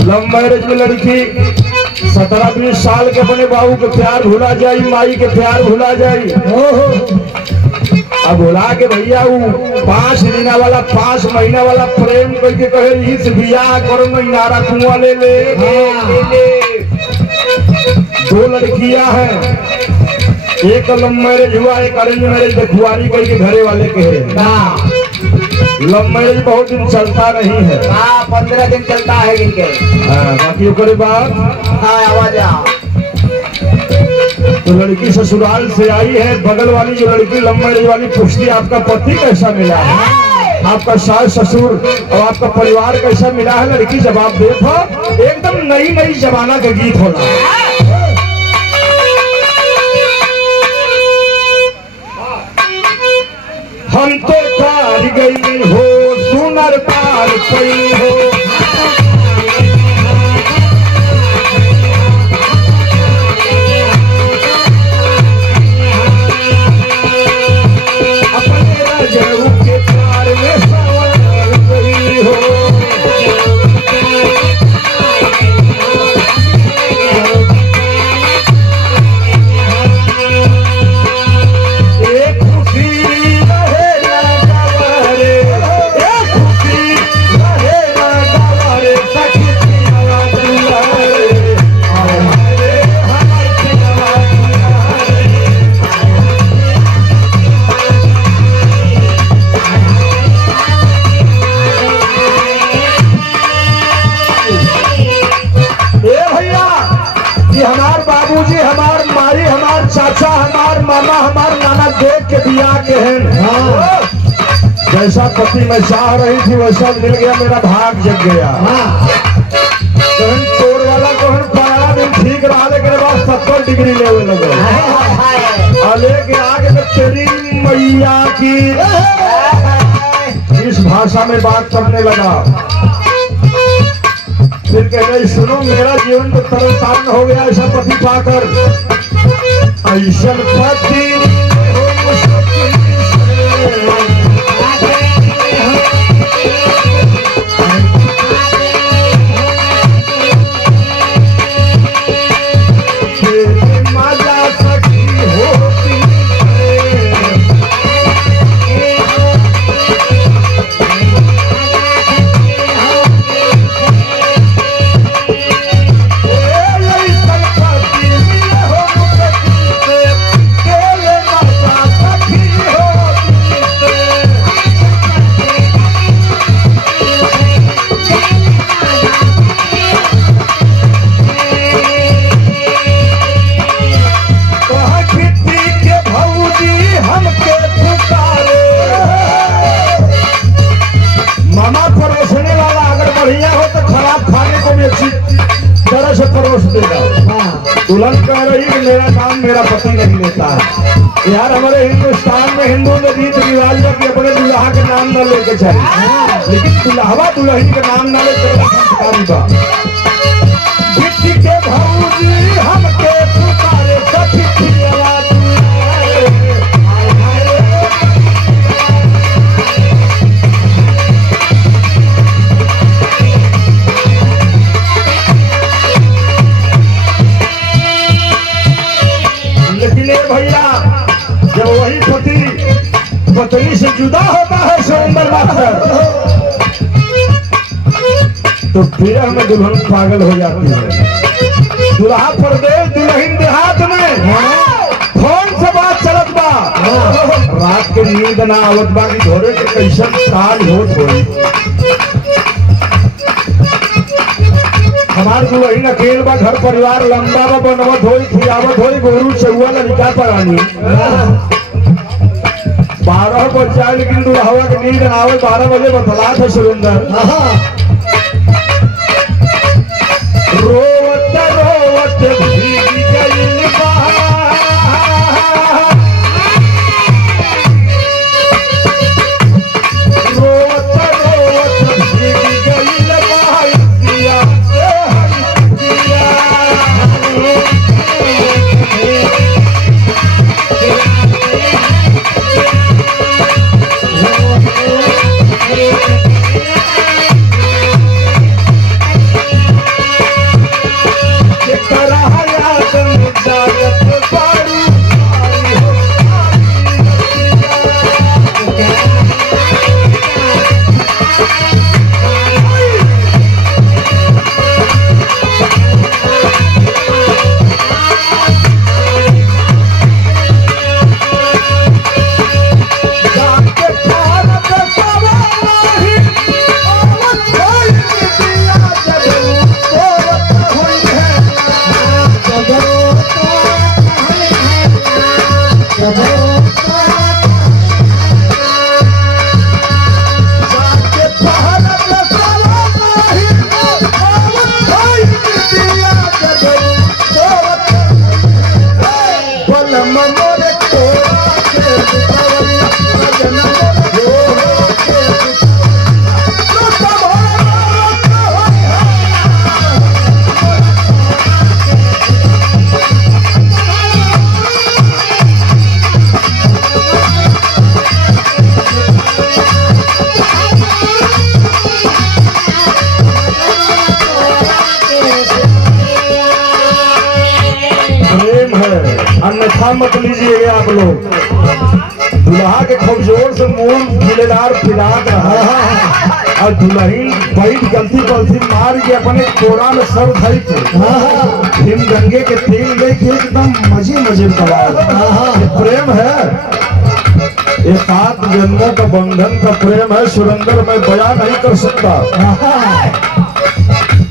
Love marriage में लड़की 17-20 साल के अपने बाबू के प्यार भुला जाई, माई के प्यार भुला जाई। अब भुला के भैया वो 5 महीना वाला 5 महीना वाला प्रेम करके कहे इस बियाह करो महीनारा कुआं ले ले। 2 लड़कियां हैं, एक लव मैरिज हुआ, एक अरेंज मैरिज देखुआरी करके घरे वाले कहे। लव मैरिज बहुत दिन चलता नहीं है। 15 दिन चलता है इनके। बाकी ओकरे बाद आवाज तो लड़की ससुराल से आई है। बगल वाली जो लड़की लव मैरिज वाली पूछती आपका पति कैसा मिला है, आपका सास ससुर और आपका परिवार कैसा मिला है। लड़की जवाब देखो एकदम नई नई जमाना का गीत होला। हम तो पार गई हो सुनर पार गई हो, अपने राजू के प्यार में सवर गई हो। बाबूजी हमार माई हमार चाचा हमार मामा हमार नाना देख के बियाह के हैं। जैसा पति मैं चाह रही थी वैसा मिल गया, मेरा भाग जग गया। कहन तोड़ वाला कहन पाया दिन ठीक रहा, लेकिन बाद 70 डिग्री लेवे लगे। लेके आगे तो तेरी मैया की इस भाषा में बात करने लगा। फिर कहने सुनो मेरा जीवन तो तरलतान हो गया ऐसा पति पाकर। ऐसा पति मजा सखी होती तरह से परोस देगा। दुल्हन कह रही कि मेरा नाम मेरा पति नहीं लेता है। यार हमारे हिंदुस्तान में हिंदू में रीत रिवाज है कि अपने दुल्हा के नाम न लेके चाहिए, लेकिन दुल्हवा दुल्हन के नाम न लेके संस्कारी बा। गिट्टी के भौजी हमके पुकारे सखी की आवाज भैया। जब वही पति पत्नी से जुदा होता है सौंदर्य मास्टर, तो फिर में दुल्हन पागल हो जाती है। दुल्हा परदेश दुल्हन देहात में कौन सा बात चलत बा। रात के नींद ना आवत बा कि घोड़े के कैसन काल होत होई। हमार दुल्हन अकेल बा, घर परिवार लंबा बा, बनवत होई खियावत होई गोरू चौआ लड़का परानी। 12 बज जाए लेकिन दुल्हवा के नींद ना आवे। 12 बजे बतला था सुरेंद्र रोवत रोवत भीग गइल बहार। रोवत रोवत भीग गइल बहार। नाफा मत लीजिए आप लोग। दुल्हा के खूबजोर से मुंह गिलेदार फिराक रहा है और दुल्हन बैठ गलती पलती मार के अपने कोरा में सर धई के हिम गंगे के तेल लेके एकदम मजे मजे में प्रेम है। ये 7 जन्मों का बंधन का प्रेम है, सुरेंद्र मैं बयान नहीं कर सकता।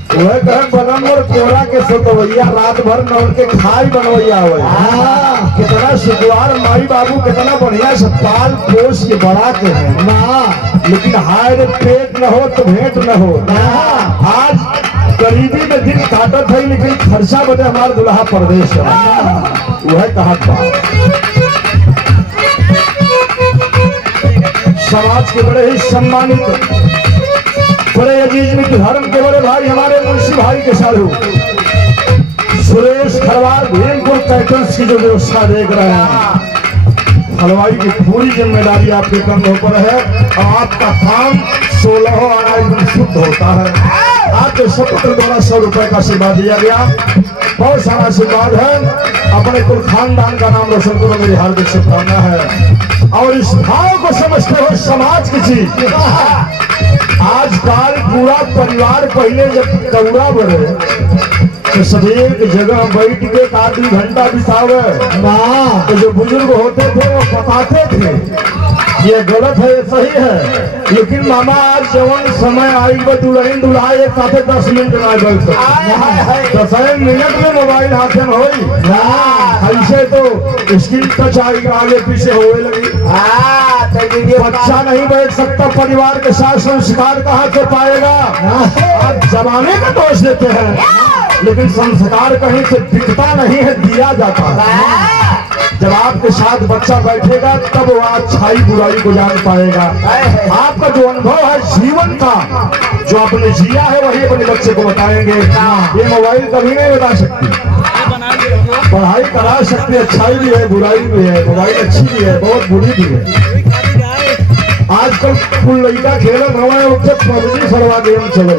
वह कहे बनम और कोरा के सतवैया रात भर नौर के खाई बनवैया हुए। कितना सुखवार माई बाबू कितना बढ़िया से पाल पोस के बड़ा के हैं, लेकिन हाय रे पेट न हो तो भेंट न हो। आज गरीबी में दिन काटत है, लेकिन खर्चा बदे हमारे दुल्हा परदेश है। वह कहा समाज के बड़े ही सम्मानित, बड़े अजीज मित्र, धर्म के बड़े भाई, हमारे मुंशी भाई के साधु सुरेश खरवार भीमपुर कैटर्स की जो व्यवस्था देख रहे हैं, हलवाई की पूरी जिम्मेदारी आपके कंधों पर है और आपका काम 16 आना एकदम शुद्ध होता है। आपके सपुत्र द्वारा 100 रुपए का आशीर्वाद दिया गया, बहुत सारा आशीर्वाद है। अपने कुल खानदान का नाम रोशन करो, मेरी हार्दिक शुभकामना है। और इस भाव को समझते हुए समाज की चीज आजकल पूरा परिवार पहले जब कौड़ा बढ़े तो सभी एक जगह बैठ के 1-2 घंटा बितावे, तो जो बुजुर्ग होते थे वो बताते थे ये गलत है ये सही है, लेकिन मामा आज जवन समय आई दुल्हन दुल्हा एक साथ 10 मिनट ना गल 10 मिनट में मोबाइल हाथ में हो ऐसे तो स्क्रीन टच आएगा, आगे पीछे होने लगी। बच्चा नहीं बैठ सकता परिवार के साथ, संस्कार कहाँ से पाएगा। आज जमाने का दोष देते हैं, लेकिन संस्कार कहीं से दिखता नहीं है, दिया जाता है। जब आपके साथ बच्चा बैठेगा तब वो अच्छाई बुराई को जान पाएगा। आपका जो अनुभव है जीवन का, जो आपने जिया है, वही अपने बच्चे को बताएंगे। ये मोबाइल कभी नहीं बता सकती, पढ़ाई करा सकती, अच्छाई भी है बुराई भी है, मोबाइल अच्छी भी है बहुत बुरी भी है। आजकल कुल लड़का खेलत हवा उनसे पबजी सरवा गेम चलो,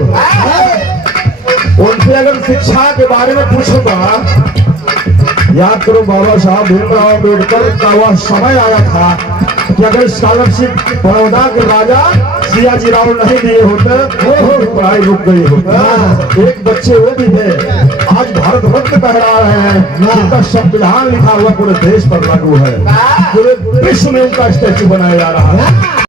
उनसे अगर शिक्षा के बारे में पूछूंगा, याद करो बाबा साहब भीमराव अम्बेडकर का वह समय आया था कि अगर स्कॉलरशिप बड़ौदा के राजा सियाजी राव नहीं दिए होते वो पढ़ाई रुक गई होती। एक बच्चे वो भी थे आज भारत रत्न कहला रहे हैं, जिनका संविधान लिखा हुआ पूरे देश पर लागू है, पूरे विश्व में उनका स्टैचू बनाया जा रहा है।